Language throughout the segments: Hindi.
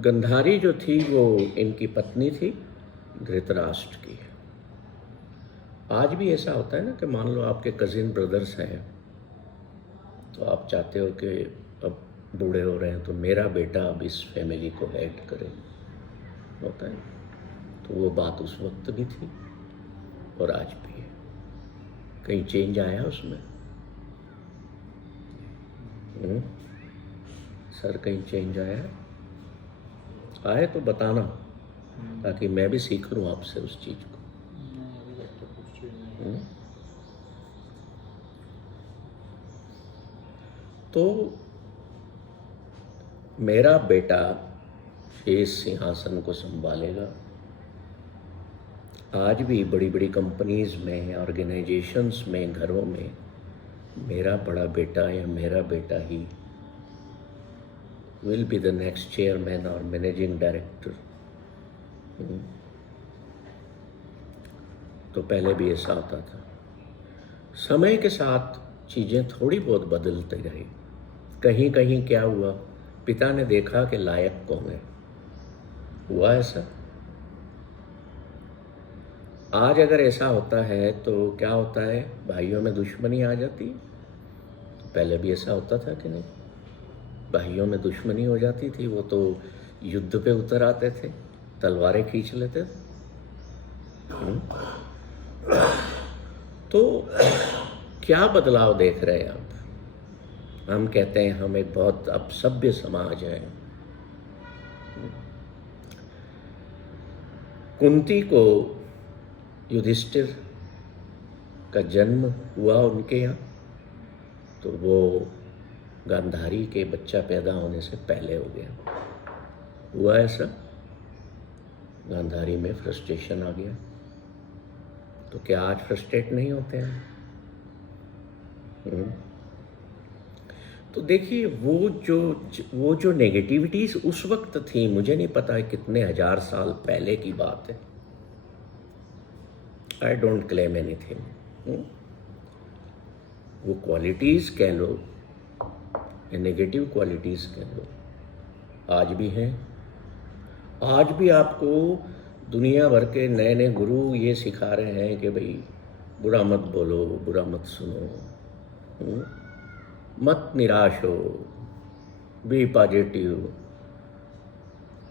गंधारी जो थी वो इनकी पत्नी थी धृतराष्ट्र की। आज भी ऐसा होता है ना कि मान लो आपके कजिन ब्रदर्स हैं, तो आप चाहते हो कि अब बूढ़े हो रहे हैं तो मेरा बेटा अब इस फैमिली को हेड करे, होता है। तो वो बात उस वक्त भी थी और आज भी है। कहीं चेंज आया उसमें? सर कहीं चेंज आया? आए तो बताना, ताकि मैं भी सीख लूँ आपसे उस चीज़ को। तो मेरा बेटा इस सिंहासन को संभालेगा। आज भी बड़ी बड़ी कंपनीज में, ऑर्गेनाइजेशंस में, घरों में मेरा बड़ा बेटा या मेरा बेटा he will be the next chairman और मैनेजिंग डायरेक्टर। तो पहले भी ऐसा होता था। समय के साथ चीज़ें थोड़ी बहुत बदलती रही। कहीं कहीं क्या हुआ, पिता ने देखा कि लायक कौन है, हुआ ऐसा। आज अगर ऐसा होता है तो क्या होता है, भाइयों में दुश्मनी आ जाती है। पहले भी ऐसा होता था कि नहीं? भाइयों में दुश्मनी हो जाती थी, वो तो युद्ध पे उतर आते थे, तलवारें खींच लेते थे। तो क्या बदलाव देख रहे हैं आप? हम कहते हैं हम एक बहुत अब सभ्य समाज है। कुंती को युधिष्ठिर का जन्म हुआ उनके यहाँ, तो वो गांधारी के बच्चा पैदा होने से पहले हो गया। हुआ ऐसा? गांधारी में फ्रस्ट्रेशन आ गया। तो क्या आज फ्रस्ट्रेट नहीं होते हैं? तो देखिए, वो जो नेगेटिविटीज उस वक्त थी, मुझे नहीं पता है कितने हजार साल पहले की बात है। I don't claim anything. वो क्वालिटीज कह लो या नेगेटिव क्वालिटीज कह लो, आज भी हैं। आज भी आपको दुनिया भर के नए नए गुरु ये सिखा रहे हैं कि भाई बुरा मत बोलो, बुरा मत सुनो, मत निराश हो, बी पॉजिटिव।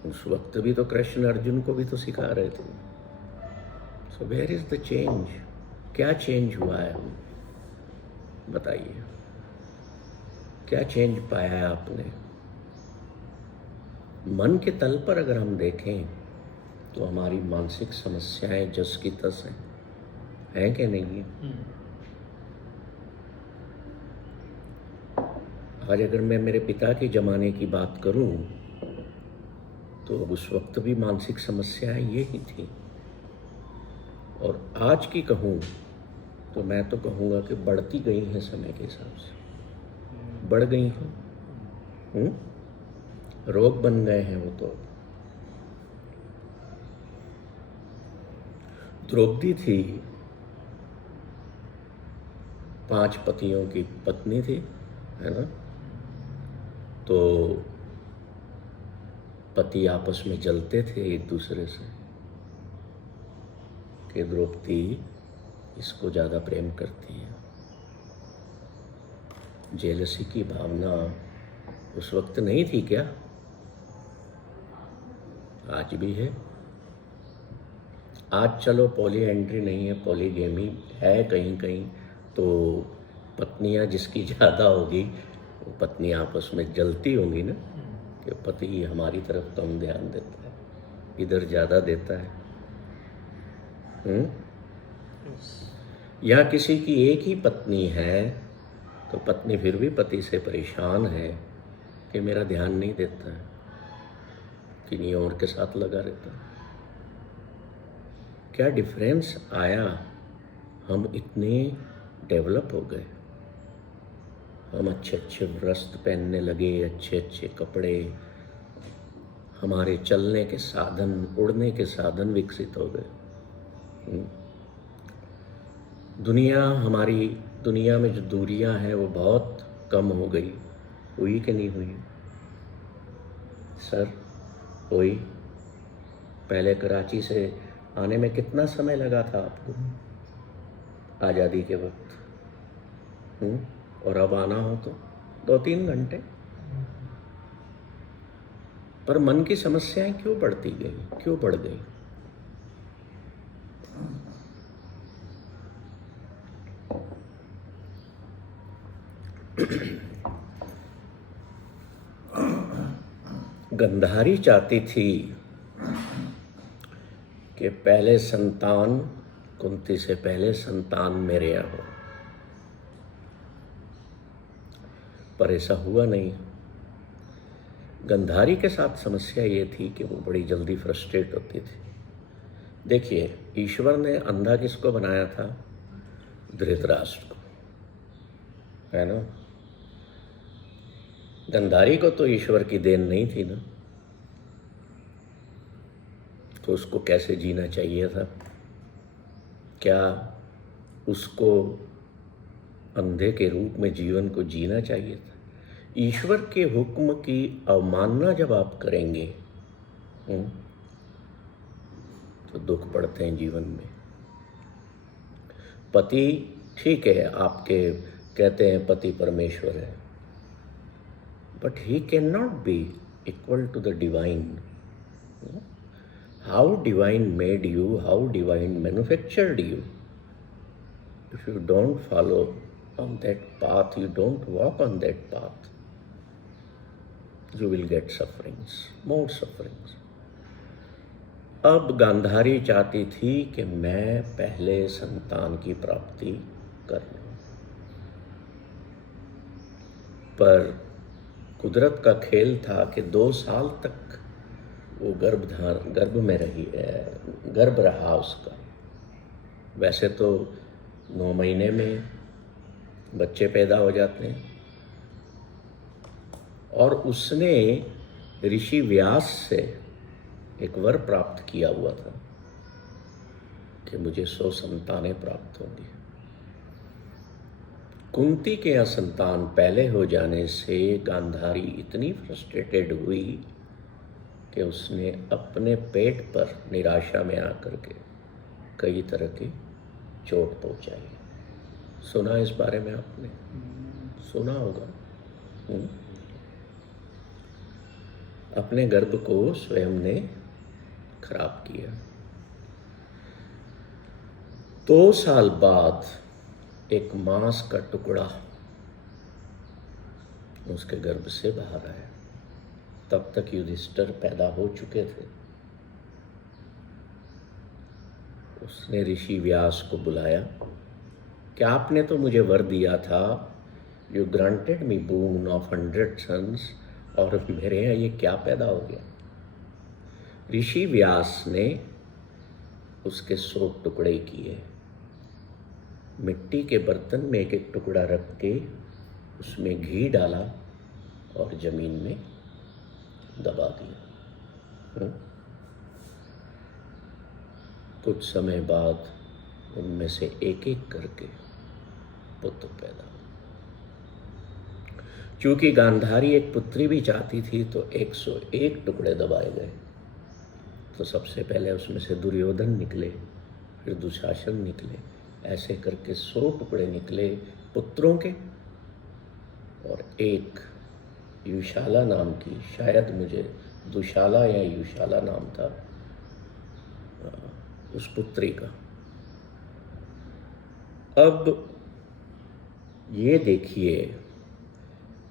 उस वक्त भी तो कृष्ण अर्जुन को भी तो सिखा रहे थे। So where is the change? क्या चेंज हुआ है? बताइए, क्या चेंज पाया है आपने? मन के तल पर अगर हम देखें तो हमारी मानसिक समस्याएं जस की तस हैं कि नहीं है? आज अगर मैं मेरे पिता के ज़माने की बात करूं तो उस वक्त भी मानसिक समस्याएं ये ही थी। और आज की कहूं तो मैं तो कहूँगा कि बढ़ती गई हैं, समय के हिसाब से बढ़ गई हैं। रोग बन गए हैं वो तो। द्रौपदी थी, 5 पतियों की पत्नी थी, है ना? तो पति आपस में जलते थे एक दूसरे से कि द्रौपदी इसको ज़्यादा प्रेम करती है। जेलसी की भावना उस वक्त नहीं थी क्या? आज भी है। आज चलो पॉलीएंड्री नहीं है, पॉलीगेमी है कहीं कहीं। तो पत्नियां जिसकी ज़्यादा होगी, वो पत्नी आपस में जलती होंगी ना कि पति हमारी तरफ कम ध्यान देता है, इधर ज़्यादा देता है। या किसी की एक ही पत्नी है तो पत्नी फिर भी पति से परेशान है कि मेरा ध्यान नहीं देता है, किन्हीं और के साथ लगा रहता है। क्या डिफरेंस आया? हम इतने डेवलप हो गए, हम अच्छे अच्छे वस्त्र पहनने लगे, अच्छे अच्छे कपड़े, हमारे चलने के साधन, उड़ने के साधन विकसित हो गए। हमारी दुनिया में जो दूरियां हैं वो बहुत कम हो गई। हुई कि नहीं हुई सर? वही पहले कराची से आने में कितना समय लगा था आपको आज़ादी के वक्त, और अब आना हो तो 2-3 घंटे। पर मन की समस्याएं क्यों बढ़ती गई, क्यों बढ़ गई? गंधारी चाहती थी कि पहले संतान, कुंती से पहले संतान मेरे यहाँ हो, पर ऐसा हुआ नहीं। गंधारी के साथ समस्या ये थी कि वो बड़ी जल्दी फ्रस्ट्रेट होती थी। देखिए, ईश्वर ने अंधा किसको बनाया था? धृतराष्ट्र को, है ना? गंधारी को तो ईश्वर की देन नहीं थी ना, तो उसको कैसे जीना चाहिए था? क्या उसको अंधे के रूप में जीवन को जीना चाहिए था? ईश्वर के हुक्म की अवमानना जब आप करेंगे तो दुख पड़ते हैं जीवन में। पति ठीक है, आपके कहते हैं पति परमेश्वर है, but he can not be equal to the divine. How divine made you, how divine manufactured you, if you don't follow on that path, you don't walk on that path, you will get sufferings, more sufferings. अब गांधारी चाहती थी कि मैं पहले संतान की प्राप्ति कर लूं, पर कुदरत का खेल था कि 2 साल तक वो गर्भ में रही, गर्भ रहा उसका। वैसे तो 9 महीने में बच्चे पैदा हो जाते हैं, और उसने ऋषि व्यास से एक वर प्राप्त किया हुआ था कि मुझे 100 संतानें प्राप्त होंगी। कुंती के यहाँ संतान पहले हो जाने से गांधारी इतनी फ्रस्ट्रेटेड हुई कि उसने अपने पेट पर निराशा में आकर के कई तरह की चोट पहुंचाई। सुना इस बारे में आपने? सुना होगा। अपने गर्भ को स्वयं ने खराब किया। 2 साल बाद एक मांस का टुकड़ा उसके गर्भ से बाहर आया। तब तक युधिष्ठिर पैदा हो चुके थे। उसने ऋषि व्यास को बुलाया कि आपने तो मुझे वर दिया था, you granted me boon of 100 sons, और मेरे यहाँ ये क्या पैदा हो गया? ऋषि व्यास ने उसके 100 टुकड़े किए, मिट्टी के बर्तन में एक एक टुकड़ा रख के उसमें घी डाला और जमीन में दबा दिया। कुछ समय बाद उनमें से एक एक करके पुत्र पैदा हुए। चूंकि गांधारी एक पुत्री भी चाहती थी तो 101 टुकड़े दबाए गए। तो सबसे पहले उसमें से दुर्योधन निकले, फिर दुशासन निकले, ऐसे करके 100 टुकड़े निकले पुत्रों के, और एक युशाला नाम की, शायद मुझे दुशाला या युशाला नाम था उस पुत्री का। अब ये देखिए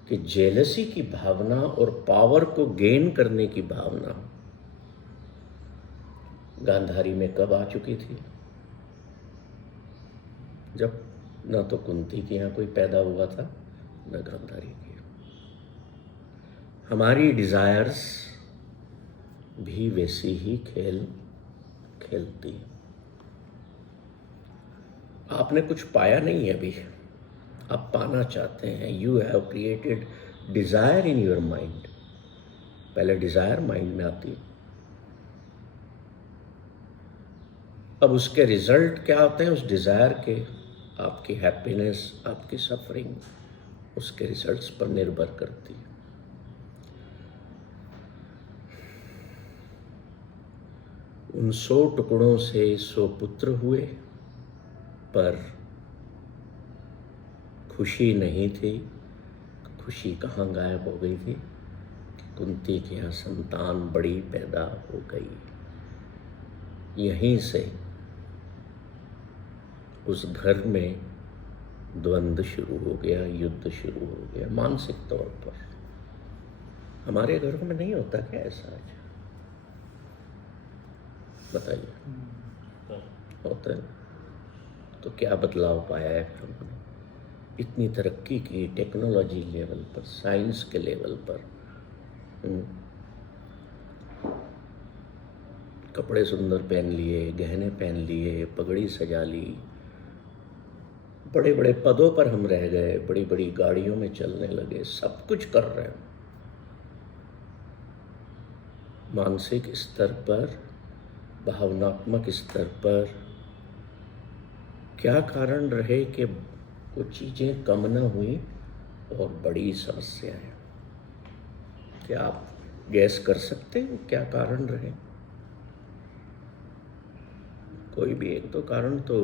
कि जेलसी की भावना और पावर को गेन करने की भावना गांधारी में कब आ चुकी थी? जब न तो कुंती के यहाँ कोई पैदा हुआ था न गांधारी की। हमारी डिजायर्स भी वैसी ही खेल खेलती है। आपने कुछ पाया नहीं है अभी, आप पाना चाहते हैं। You have created desire in your mind. पहले डिजायर माइंड में आती है, अब उसके रिजल्ट क्या होते हैं उस डिजायर के? आपकी हैप्पीनेस, आपकी सफरिंग उसके रिजल्ट्स पर निर्भर करती है। उन 100 टुकड़ों से 100 पुत्र हुए, पर खुशी नहीं थी। खुशी कहाँ गायब हो गई थी? कुंती के यहाँ संतान बड़ी पैदा हो गई। यहीं से उस घर में द्वंद्व शुरू हो गया, युद्ध शुरू हो गया मानसिक तौर पर। हमारे घरों में नहीं होता क्या ऐसा? आज बताइए, होता है? तो क्या बदलाव पाया है फिर हमने? इतनी तरक्की की टेक्नोलॉजी लेवल पर, साइंस के लेवल पर। कपड़े सुंदर पहन लिए, गहने पहन लिए, पगड़ी सजा ली, बड़े बड़े पदों पर हम रह गए, बड़ी बड़ी गाड़ियों में चलने लगे, सब कुछ कर रहे हैं। मानसिक स्तर पर, भावनात्मक स्तर पर क्या कारण रहे कि वो चीज़ें कम न हुई और बड़ी समस्याएं? क्या आप गैस कर सकते हैं क्या कारण रहे? कोई भी एक तो कारण तो